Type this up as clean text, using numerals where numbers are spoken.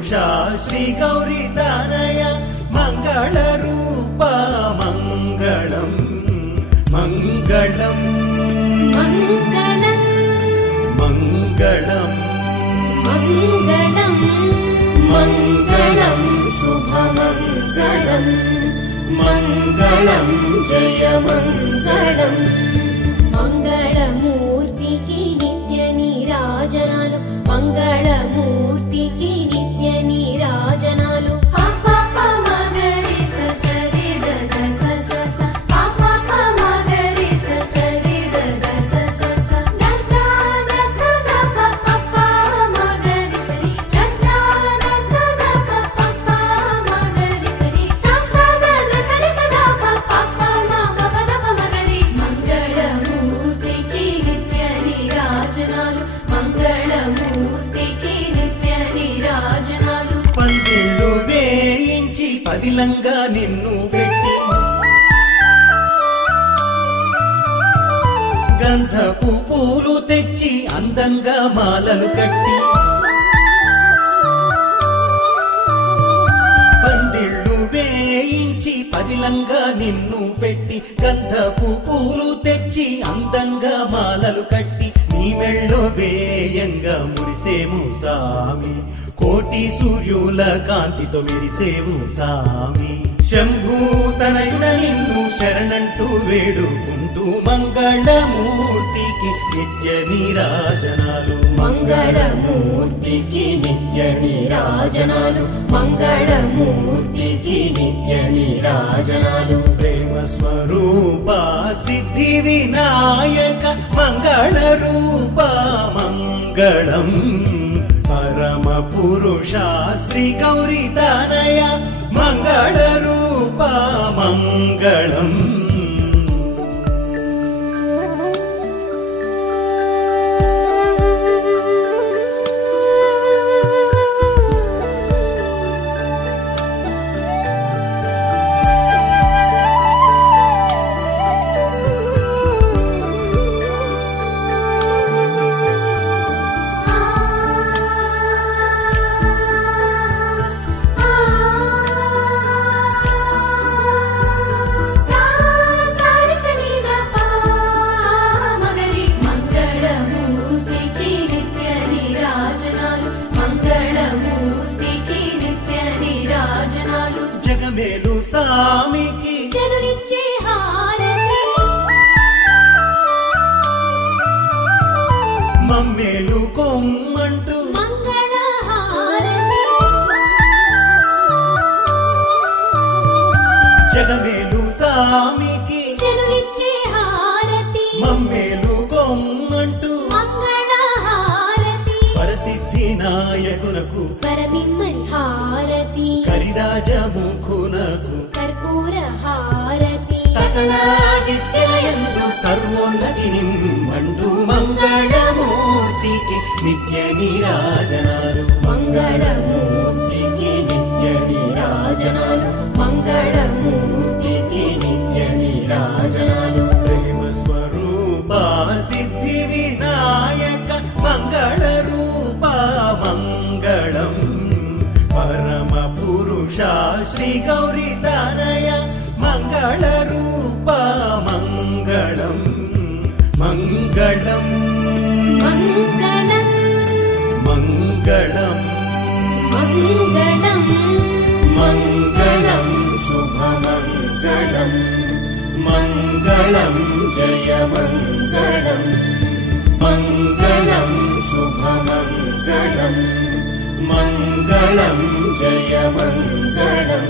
పురుష శ్రీ గౌరీ తనయ మంగళ రూప మంగళం మంగళం మంగళం మంగళం మంగళం మంగళం శుభమంగళం మంగళం జయ మంగళం మంగళమూర్తికి నిత్య నీరాజనాలు మంగళమూర్తికి నిత్య నీరాజనాలు పందిళ్ళు వేయించి పదిలంగా నిన్ను పెట్టి గంధపు పూలు తెచ్చి అందంగా మాలలు కట్టి పందిళ్ళు వేయించి పదిలంగా నిన్ను పెట్టి గంధపు పూలు తెచ్చి అందంగా మాలలు కట్టి నీ మెళ్ళో వేయంగా మురిసేము సామి కోటి సూర్యుల కాంతితో మెరిసేవు సామి శంభూతనయుడ నిన్ను శరణంటూ వేడుకుంటూ మంగళమూర్తికి నిత్య నీరాజనాలు మంగళమూర్తికి నిత్య నీరాజనాలు మంగళమూర్తికి నిత్య నీరాజనాలు ప్రేమ స్వరూప సిద్ధి వినాయక మంగళ రూప మంగళం పరమ పురుష శ్రీ గౌరీ తనయ మంగళ రూప మంగళం జగమేలు సామికి జనులిచ్చే హారతి మమ్మేలు కొమ్మంటూ మంగళ హారతి జగమేలు సామికి జనులిచ్చే హారతి మమ్మేలు కొమ్మంటూ మంగళ హారతి పరసిద్ధి నాయకునకు పరమిమ్మని హారతి కరిరాజముఖునకు కర్పూర హారతి సకల విద్యయందు సర్వోన్నతి నిమ్మండు మంగళమూర్తికి నిత్య నీరాజనాలు మంగళమూర్తికి నిత్య నీరాజనాలు మంగళమూర్తికి నిత్య నీరాజనాలు ప్రేమ స్వరూప సిద్ధి వినాయక మంగళ రూప మంగళం పరమ పురుష శ్రీ గౌరీ తనయ మంగళ రూప మంగళం మంగళం మంగళం మంగళం మంగళం మంగళం శుభమంగళం మంగళం జయ మంగళం మంగళం శుభమంగళం మంగళం జయ మంగళం